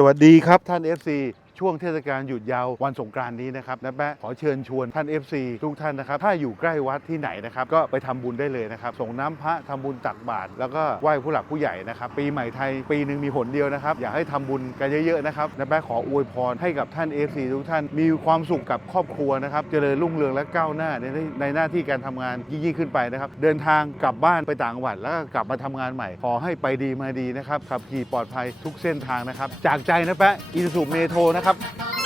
สวัสดีครับท่าน FC ช่วงเทศกาลหยุดยาววันสงกรานต์นี้นะครับนะแปะขอเชิญชวนท่าน FC ทุกท่านนะครับถ้าอยู่ใกล้วัดที่ไหนนะครับก็ไปทำบุญได้เลยนะครับส่งน้ำพระทำบุญตักบาตรแล้วก็ไหว้ผู้หลักผู้ใหญ่นะครับปีใหม่ไทยปีหนึ่งมีหนเดียวนะครับอยากให้ทำบุญกันเยอะๆนะครับนะแปะขออวยพรให้กับท่าน FC ทุกท่านมีความสุขกับครอบครัวนะครับเจริญรุ่งเรืองและก้าวหน้าในในหน้าที่การทำงานยิ่งขึ้นไปนะครับเดินทางกลับบ้านไปต่างจังหวัดแล้วก็กลับมาทำงานใหม่ ขอให้ไปดีมาดีนะครับขับขี่ปลอดภัยทุกเส้นทางนะครับจากใจนะแปะอินสุเมโทรนะครับ